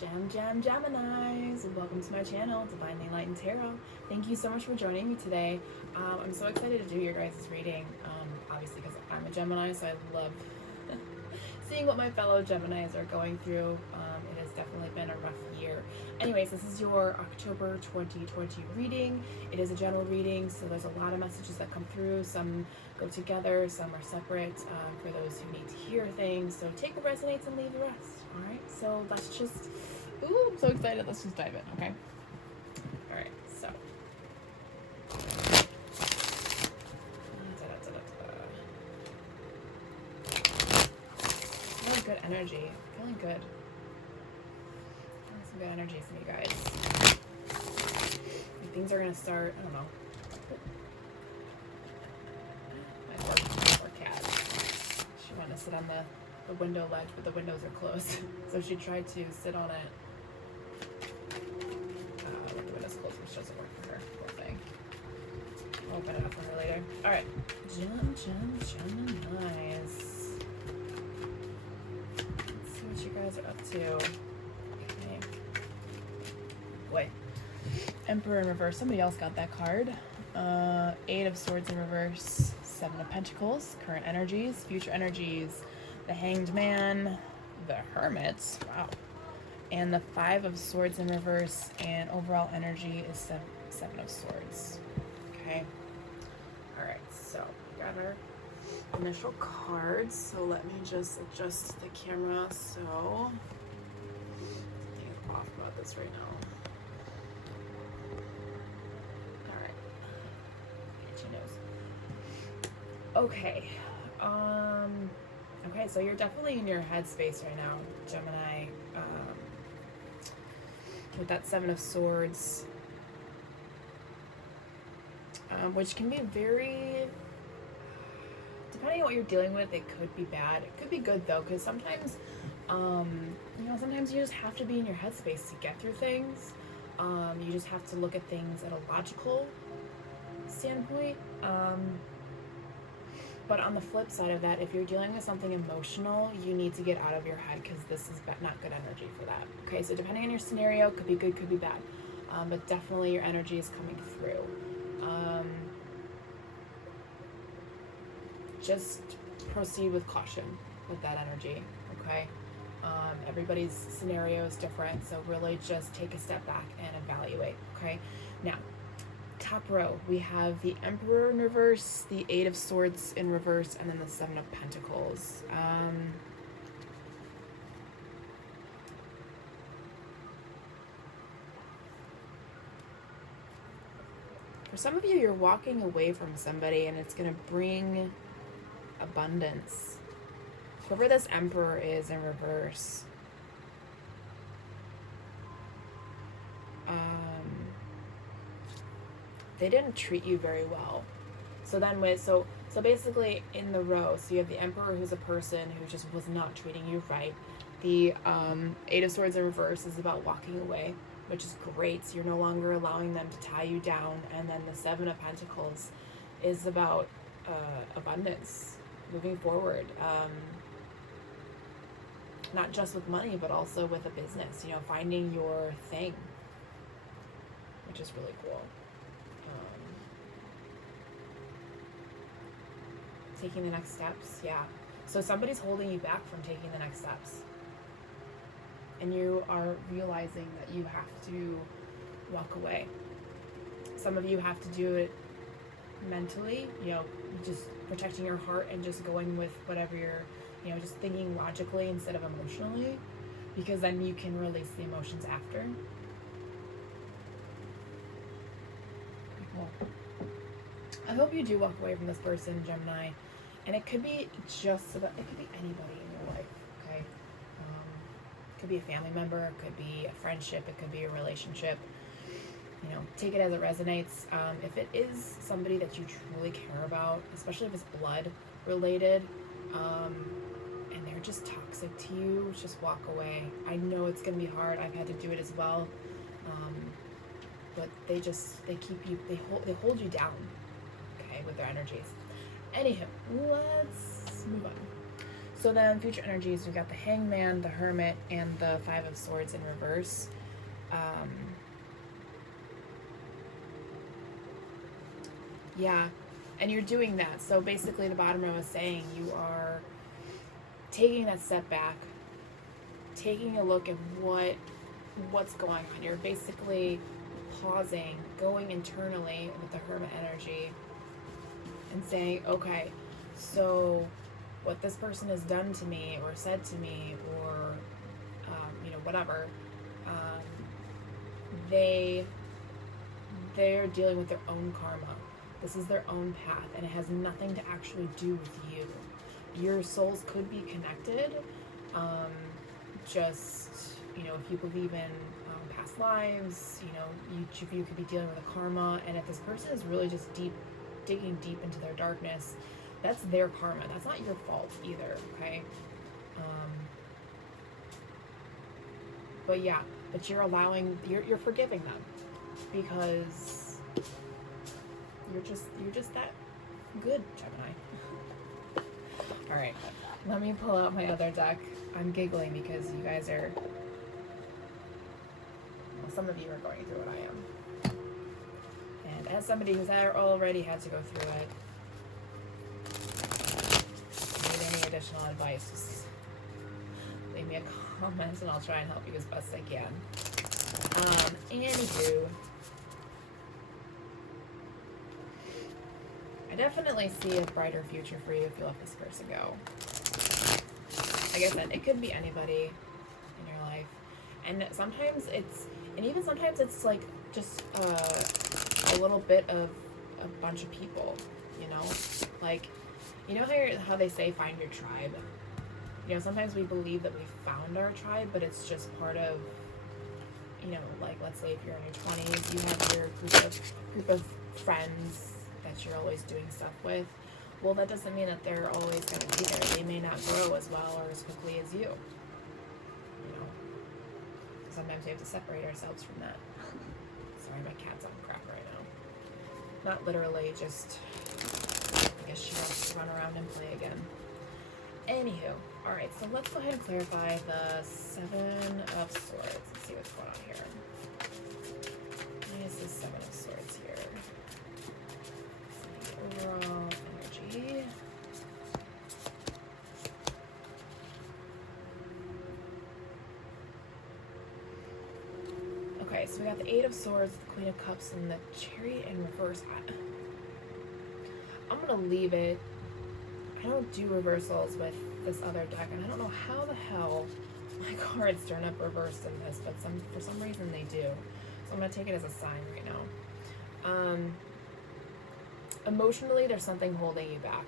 Geminis, welcome to my channel, Divinely Enlightened Tarot. Thank you so much for joining me today. I'm so excited to do your guys' reading, obviously because I'm a Gemini, so I love seeing what my fellow Geminis are going through. It has definitely been a rough year. Anyways, this is your October 2020 reading. It is a general reading, so there's a lot of messages that come through. Some go together, some are separate for those who need to hear things. So take what resonates and leave the rest. All right, so let's just, ooh, I'm so excited. Let's just dive in, okay? All right, so. Really good energy. Feeling good. Some good energy from you guys. Things are gonna start. I don't know. My poor cat. She wanted to sit on the window ledge, but the windows are closed. So she tried to sit on it with the windows closed, which doesn't work for her. Poor thing. I'll open it up for her later. All right. Geminis. Let's see what you guys are up to. Okay. Boy. Emperor in reverse. Somebody else got that card. Eight of Swords in reverse. Seven of Pentacles. Current energies. Future energies. The Hanged Man. The Hermits. Wow. And the Five of Swords in reverse. And overall energy is seven of Swords. Okay. Alright, so we got our initial cards. So let me just adjust the camera so something is off about this right now. Okay. Okay, so you're definitely in your headspace right now, Gemini. With that Seven of Swords, which can be very, depending on what you're dealing with, it could be bad. It could be good though, because sometimes, sometimes you just have to be in your headspace to get through things. You just have to look at things at a logical standpoint. But on the flip side of that, if you're dealing with something emotional, you need to get out of your head because this is not good energy for that. Okay, so depending on your scenario, could be good, could be bad. But definitely your energy is coming through. Just proceed with caution with that energy, okay? Everybody's scenario is different, so really just take a step back and evaluate, okay? Now, top row, we have the Emperor in reverse, the Eight of Swords in reverse, and then the Seven of Pentacles. For some of you, you're walking away from somebody and it's going to bring abundance. Whoever this Emperor is in reverse, they didn't treat you very well. So then so basically in the row, so you have the Emperor, who's a person who just was not treating you right. The Eight of Swords in reverse is about walking away, which is great. So you're no longer allowing them to tie you down. And then the Seven of Pentacles is about abundance, moving forward. Not just with money, but also with a business, finding your thing, which is really cool. Taking the next steps, yeah. So somebody's holding you back from taking the next steps. And you are realizing that you have to walk away. Some of you have to do it mentally, just protecting your heart and just going with whatever you're, just thinking logically instead of emotionally, because then you can release the emotions after. Cool. I hope you do walk away from this person, Gemini. And it could be just about, it could be anybody in your life, okay? It could be a family member, it could be a friendship, it could be a relationship. Take it as it resonates. If it is somebody that you truly care about, especially if it's blood related, and they're just toxic to you, just walk away. I know it's gonna be hard. I've had to do it as well. But they keep you, they hold you down, okay, with their energies. Anywho, let's move on. So then future energies, we've got the Hangman, the Hermit, and the Five of Swords in reverse. Yeah, and you're doing that. So basically the bottom row is saying you are taking that step back, taking a look at what's going on. You're basically pausing, going internally with the Hermit energy and saying, okay, so what this person has done to me or said to me or, whatever, they're dealing with their own karma. This is their own path, and it has nothing to actually do with you. Your souls could be connected. If you believe in past lives, each of you could be dealing with a karma, and if this person is really just digging deep into their darkness, that's their karma. That's not your fault either, okay? But you're forgiving them because you're just that good, Gemini. All right, let me pull out my other deck. I'm giggling because you guys are, some of you are going through what I am. And as somebody who's already had to go through it, need any additional advice, just leave me a comment and I'll try and help you as best I can. Anywho, I definitely see a brighter future for you if you let this person go. Like I said, it could be anybody in your life. And sometimes it's like just a little bit of a bunch of people, Like, how they say find your tribe? Sometimes we believe that we've found our tribe, but it's just part of, like, let's say if you're in your 20s, you have your group of friends that you're always doing stuff with. Well, that doesn't mean that they're always going to be there. They may not grow as well or as quickly as you. Sometimes we have to separate ourselves from that. Sorry, my cat's on crack right now. Not literally, just, I guess she wants to run around and play again. Anywho, alright, so let's go ahead and clarify the Seven of Swords. Let's see what's going on here. Why is the Seven of Swords here? Overall energy. Okay, so we got the Eight of Swords, the Queen of Cups, and the Chariot in reverse. I'm gonna leave it. I don't do reversals with this other deck, and I don't know how the hell my cards turn up reversed in this, but for some reason they do. So I'm gonna take it as a sign right now. Emotionally, there's something holding you back,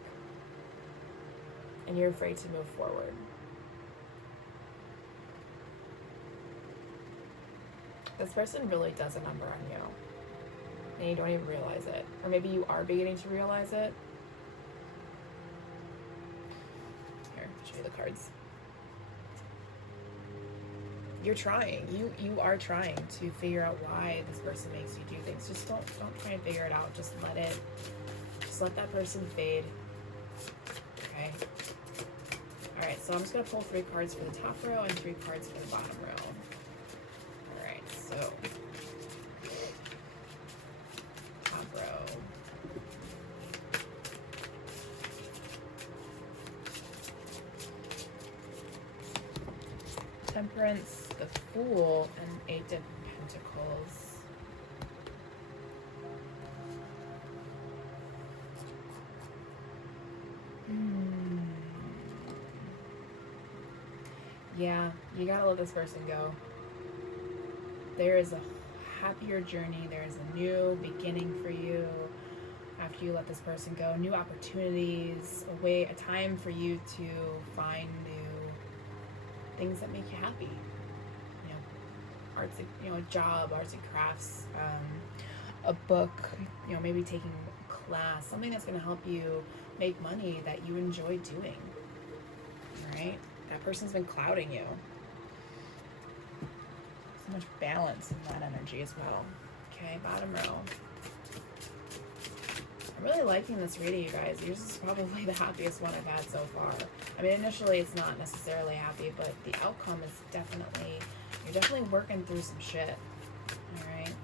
and you're afraid to move forward. This person really does a number on you, and you don't even realize it. Or maybe you are beginning to realize it. Here, I'll show you the cards. You're trying. You are trying to figure out why this person makes you do things. Just don't try and figure it out. Just let that person fade. Okay. Alright, so I'm just gonna pull 3 cards for the top row and 3 cards for the bottom row. So, top row. Temperance, the Fool, and 8 of Pentacles. Yeah, you gotta let this person go. There is a happier journey. There is a new beginning for you after you let this person go. New opportunities, a time for you to find new things that make you happy. Arts, a job, arts and crafts, a book, maybe taking a class, something that's going to help you make money that you enjoy doing. All right? That person's been clouding you. So much balance in that energy as well. Okay, bottom row. I'm really liking this reading, you guys. Yours is probably the happiest one I've had so far. I mean, initially it's not necessarily happy, but the outcome is definitely, you're definitely working through some shit. Alright.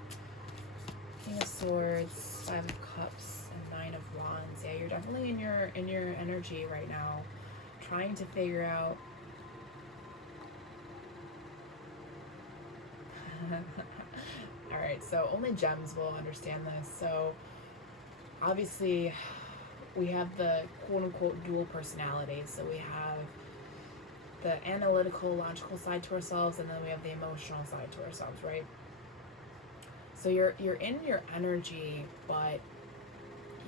King of Swords, Five of Cups, and Nine of Wands. Yeah, you're definitely in your energy right now, trying to figure out Alright, so only gems will understand this. So obviously we have the quote-unquote dual personality. So we have the analytical, logical side to ourselves, and then we have the emotional side to ourselves, right? So you're in your energy, but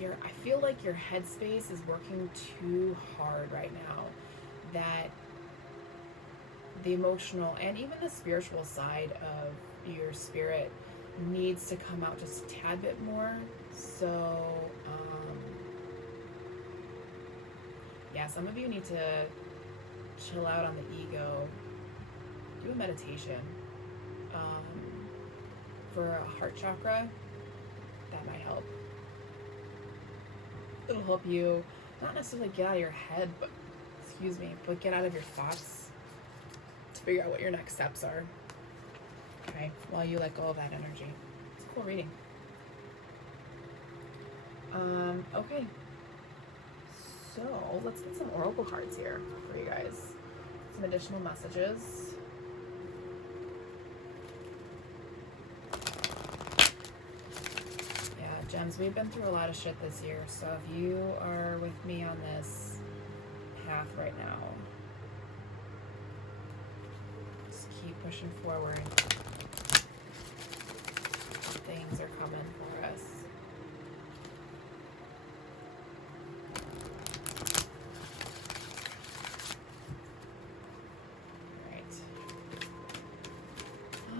I feel like your headspace is working too hard right now. That the emotional and even the spiritual side of your spirit needs to come out just a tad bit more. So yeah, some of you need to chill out on the ego, do a meditation for a heart chakra. That might help. It'll help you not necessarily get out of your head, but get out of your thoughts to figure out what your next steps are. Okay, while you let go of that energy. It's a cool reading. Okay. So let's get some oracle cards here for you guys. Some additional messages. Yeah, gems, we've been through a lot of shit this year, so if you are with me on this path right now, just keep pushing forward. Things are coming for us.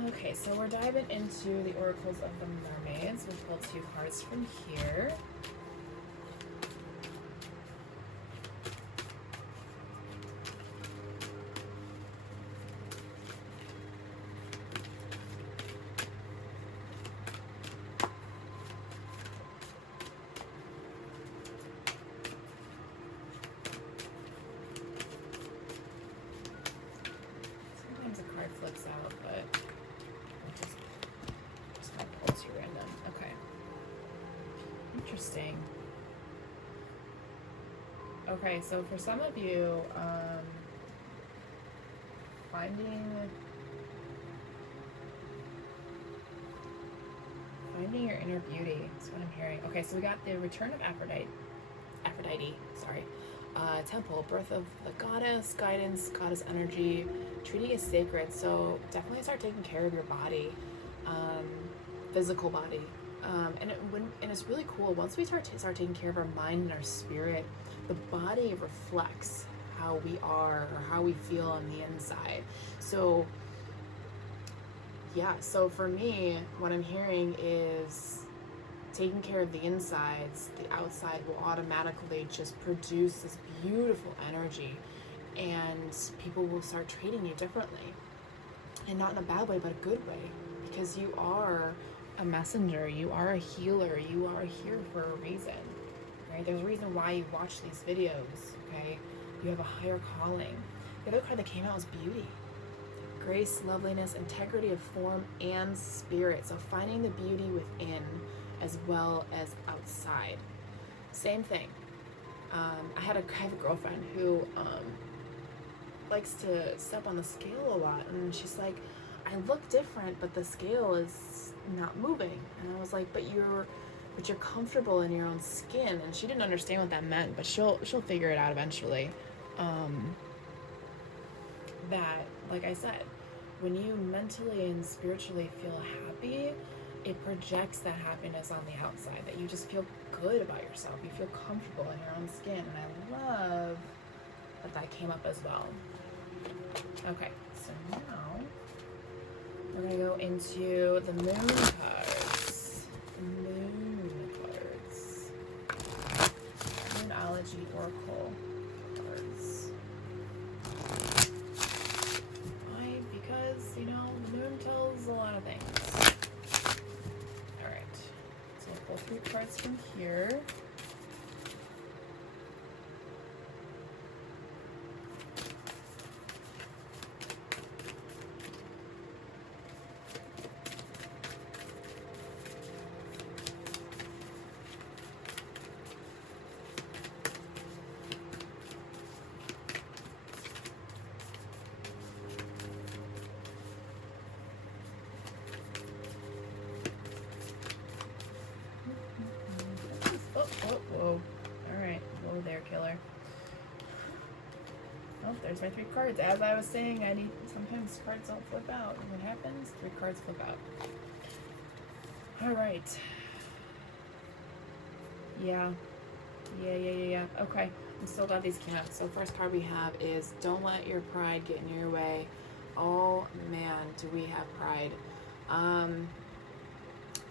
Okay, so we're diving into the oracles of the mermaids. We'll pull 2 cards from here. Sometimes a card flips out, but random. Okay. Interesting. Okay, so for some of you, finding your inner beauty is what I'm hearing. Okay, so we got the return of Aphrodite, temple, birth of the goddess, guidance, goddess energy, treating it sacred. So definitely start taking care of your body. Physical body, and it's really cool. Once we start taking care of our mind and our spirit, the body reflects how we are or how we feel on the inside. So yeah, so for me, what I'm hearing is taking care of the insides, the outside will automatically just produce this beautiful energy, and people will start treating you differently, and not in a bad way, but a good way, because you are a messenger, you are a healer, you are here for a reason, right? There's a reason why you watch these videos, okay? You have a higher calling. The other card that came out was beauty. Grace, loveliness, integrity of form and spirit. So finding the beauty within as well as outside. Same thing. I have a girlfriend who likes to step on the scale a lot, and she's like, I look different, but the scale is not moving. And I was like, but you're comfortable in your own skin. And she didn't understand what that meant, but she'll figure it out eventually. That, like I said, when you mentally and spiritually feel happy, it projects that happiness on the outside, that you just feel good about yourself. You feel comfortable in your own skin. And I love that came up as well. Okay, so now we're going to go into the moon cards. Moonology oracle cards. Why? Because, the moon tells a lot of things. Alright, so we'll pull 3 cards from here. there's my 3 cards. As I was saying, sometimes cards don't flip out. And what happens? 3 cards flip out. All right. Yeah. Okay. We still got these cats. So first card we have is don't let your pride get in your way. Oh man, do we have pride.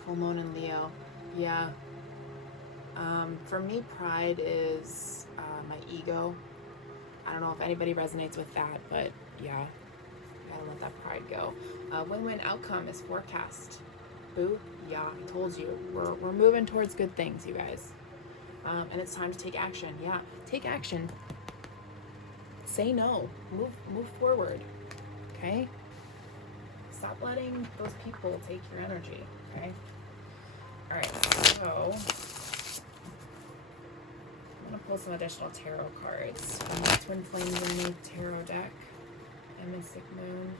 Full moon in Leo. Yeah. For me, pride is my ego. I don't know if anybody resonates with that, but yeah, gotta let that pride go. Win-win outcome is forecast. Boo, yeah, I told you. We're moving towards good things, you guys. And it's time to take action. Yeah, take action. Say no. Move forward. Okay? Stop letting those people take your energy. Okay? Alright, so I'm gonna pull some additional tarot cards from the Twin Flames in the tarot deck and Mystic Moon.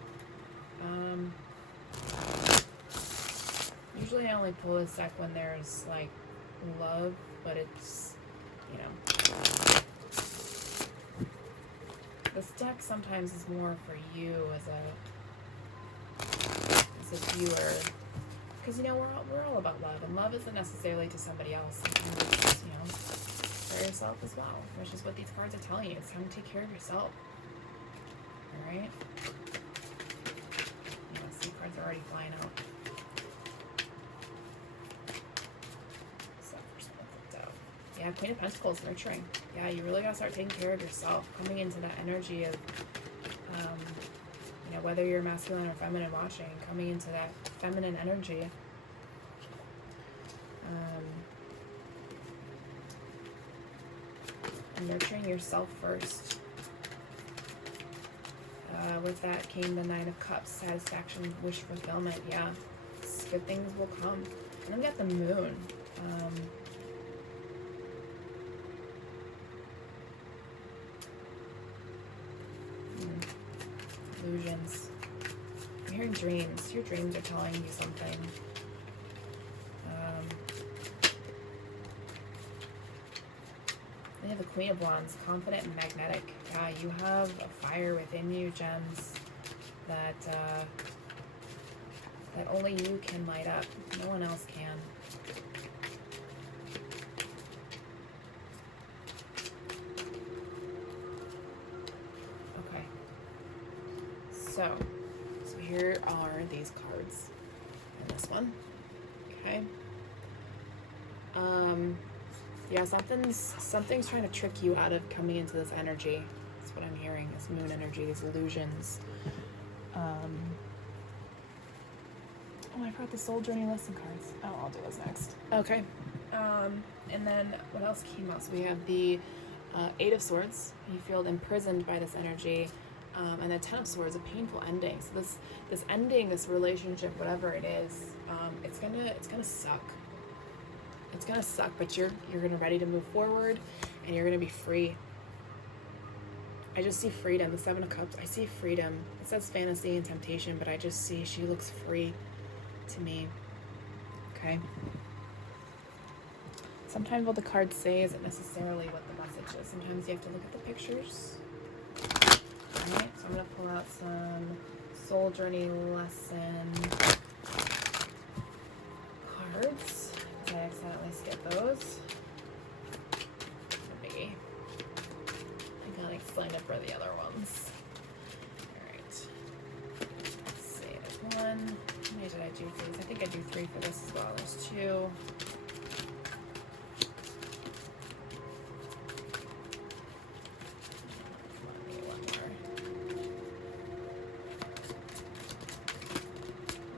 Usually I only pull this deck when there's like love, but it's, you know, this deck sometimes is more for you as a viewer, because you know we're all about love, and love isn't necessarily to somebody else. Sometimes it's, you know, for yourself as well, which is what these cards are telling you. It's time to take care of yourself. All right. Yeah, see, cards are already flying out. Yeah, Queen of Pentacles, nurturing. Yeah, you really gotta start taking care of yourself, coming into that energy of, you know, whether you're masculine or feminine watching, coming into that feminine energy. And nurturing yourself first. With that came the Nine of Cups, satisfaction, wish fulfillment. Yeah, good things will come. And then we got the Moon. Illusions. I'm hearing dreams. Your dreams are telling you something. They have the Queen of Wands, confident and magnetic. Yeah, you have a fire within you, gems, that that only you can light up. No one else can. Okay. So here are these cards and this one. Okay. Yeah, something's trying to trick you out of coming into this energy. That's what I'm hearing, this moon energy, these illusions. Oh, I forgot the soul journey lesson cards. Oh, I'll do those next. Okay. And then what else came out? So we have the Eight of Swords. You feel imprisoned by this energy. And the Ten of Swords, a painful ending. So this ending, this relationship, whatever it is, it's gonna suck. It's gonna suck, but you're gonna ready to move forward, and you're gonna be free. I just see freedom. The Seven of Cups, I see freedom. It says fantasy and temptation, but I just see she looks free to me. Okay. Sometimes what the cards say isn't necessarily what the message is. Sometimes you have to look at the pictures. Alright, so I'm gonna pull out some soul journey lesson cards. I accidentally skipped those. No biggie. I gotta explain it for the other ones. Alright. Let's see, there's one. How many did I do for these? I think I do 3 for this as well. There's 2.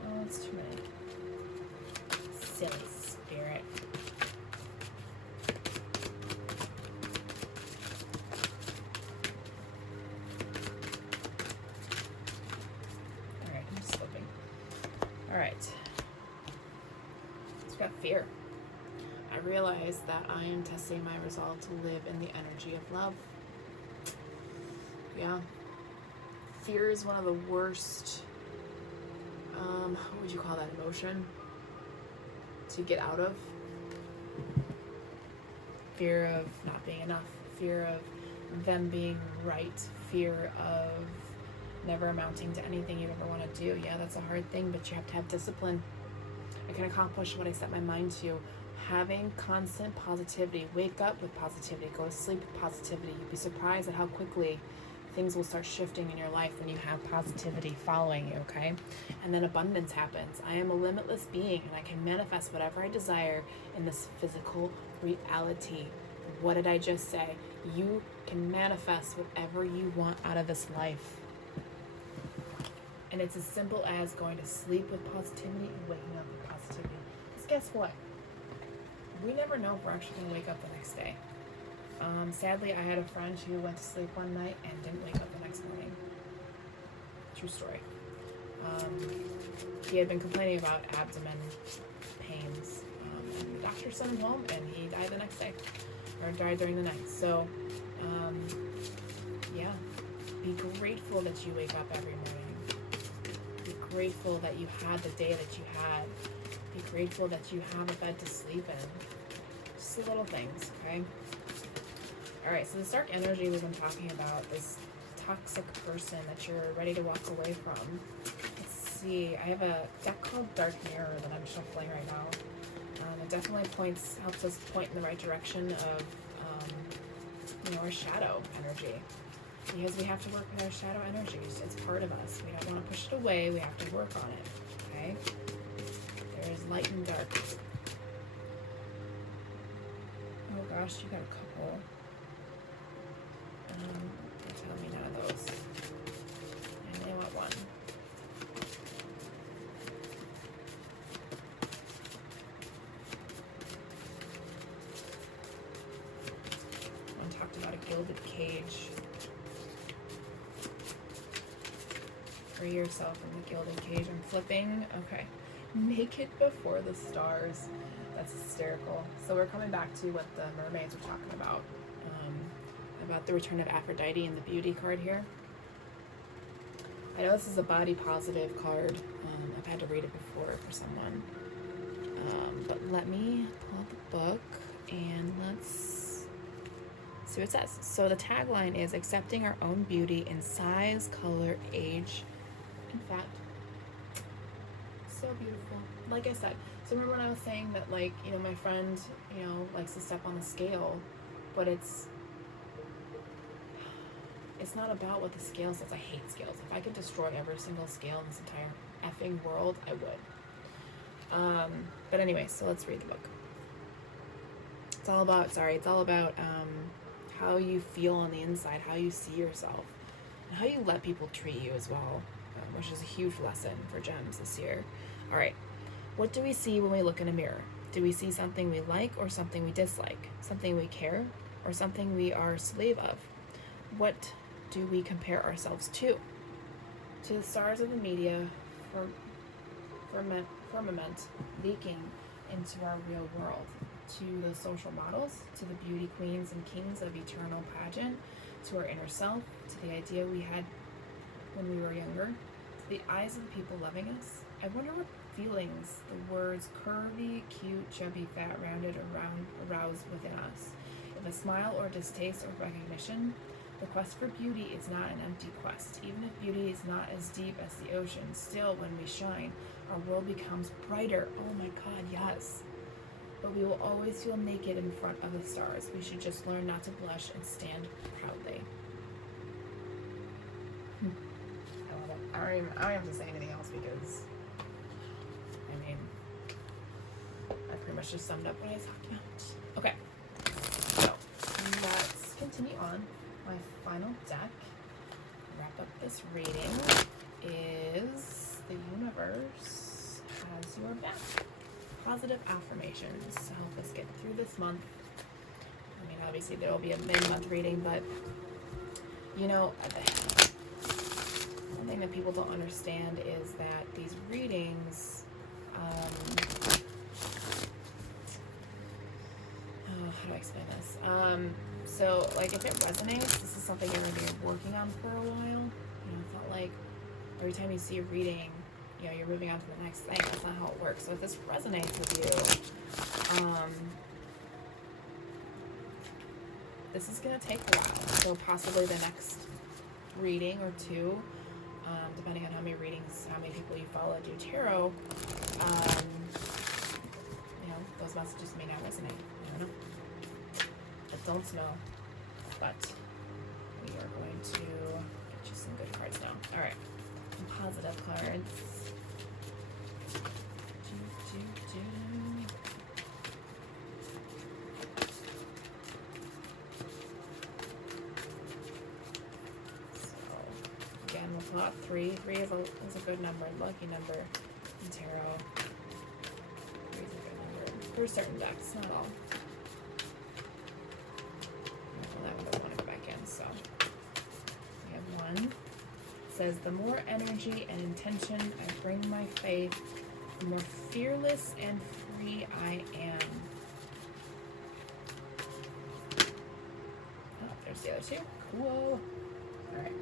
Oh, it's too many. Silly spirit. Alright, I'm just flipping. Alright. So we've got fear. I realize that I am testing my resolve to live in the energy of love. Yeah. Fear is one of the worst, what would you call that, emotion to get out of? Fear of not being enough, fear of them being right, fear of never amounting to anything you ever want to do. Yeah, that's a hard thing, but you have to have discipline. I can accomplish what I set my mind to. Having constant positivity. Wake up with positivity. Go to sleep with positivity. You'd be surprised at how quickly things will start shifting in your life when you have positivity following you, okay? And then abundance happens. I am a limitless being, and I can manifest whatever I desire in this physical reality. What did I just say? You can manifest whatever you want out of this life. And it's as simple as going to sleep with positivity and waking up with positivity. Because guess what? We never know if we're actually going to wake up the next day. Sadly, I had a friend who went to sleep one night and didn't wake up the next morning. True story. He had been complaining about abdomen pains. And the doctor sent him home, and he died the next day. Or died during the night. So, yeah. Be grateful that you wake up every morning. Be grateful that you had the day that you had. Be grateful that you have a bed to sleep in. Just the little things, okay? Alright, so this dark energy we've been talking about, this toxic person that you're ready to walk away from. Let's see, I have a deck called Dark Mirror that I'm shuffling right now. It definitely helps us point in the right direction of, our shadow energy. Because we have to work with our shadow energy. It's part of us. We don't want to push it away. We have to work on it, okay? There is light and dark. Oh gosh, you got a couple. They're telling me none of those. And they want one. One talked about a gilded cage. Free yourself in the gilded cage. I'm flipping. Okay. Naked before the stars. That's hysterical. So we're coming back to what the mermaids were talking about the return of Aphrodite and the beauty card here. I know this is a body positive card. I've had to read it before for someone. But let me pull out the book and let's see what it says. So the tagline is accepting our own beauty in size, color, age, and fat. So beautiful. Like I said, so remember when I was saying that, like, my friend, likes to step on the scale, but it's not about what the scale says. I hate scales. If I could destroy every single scale in this entire effing world, I would. But anyway, so let's read the book. It's all about how you feel on the inside, how you see yourself, and how you let people treat you as well, which is a huge lesson for gems this year. All right. What do we see when we look in a mirror? Do we see something we like or something we dislike? Something we care or something we are a slave of? What do we compare ourselves to? To the stars of the media, firmament leaking into our real world. To the social models, to the beauty queens and kings of eternal pageant, to our inner self, to the idea we had when we were younger, to the eyes of the people loving us. I wonder what feelings the words curvy, cute, chubby, fat, rounded, arouse within us. If a smile or distaste or recognition, the quest for beauty is not an empty quest. Even if beauty is not as deep as the ocean, still when we shine, our world becomes brighter. Oh my God, yes. But we will always feel naked in front of the stars. We should just learn not to blush and stand proudly. I love it. I don't have to say anything else because, I pretty much just summed up what I talked about. Okay, so let's continue on. My final deck, wrap up this reading, is the universe has your back. Positive affirmations to help us get through this month. Obviously there will be a mid-month reading, but one thing that people don't understand is that these readings, how do I explain this? So like if it resonates, this is something you're going to be working on for a while. It's not like every time you see a reading, you're moving on to the next thing. That's not how it works. So if this resonates with you, this is going to take a while. So possibly the next reading or two, depending on how many readings, how many people you follow do tarot. You know, those messages may not resonate. I don't know. I don't know. But we are going to get you some good cards now. All right, some positive cards. Again, we'll pull out 3. 3 is a good number, lucky number in tarot. 3 is a good number for certain decks, not all. Well, that one doesn't want to go back in, so we have 1. It says, the more energy and intention I bring my faith, the more fearless and free I am. Oh, there's the other 2. Cool. All right.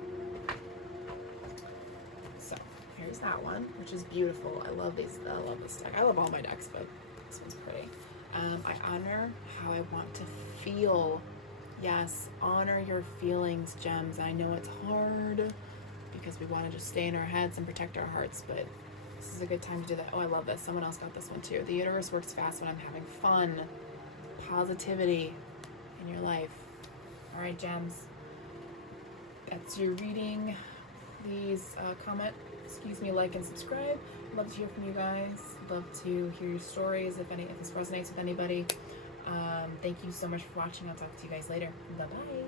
So here's that one, which is beautiful. I love these. I love this deck. I love all my decks, but this one's pretty. I honor how I want to feel. Yes, honor your feelings, gems. I know it's hard because we want to just stay in our heads and protect our hearts, but this is a good time to do that. Oh, I love this. Someone else got this one too. The universe works fast when I'm having fun. Positivity in your life. All right, gems. That's your reading. Please comment, like, and subscribe. I'd love to hear from you guys. I'd love to hear your stories if this resonates with anybody. Thank you so much for watching. I'll talk to you guys later. Bye-bye.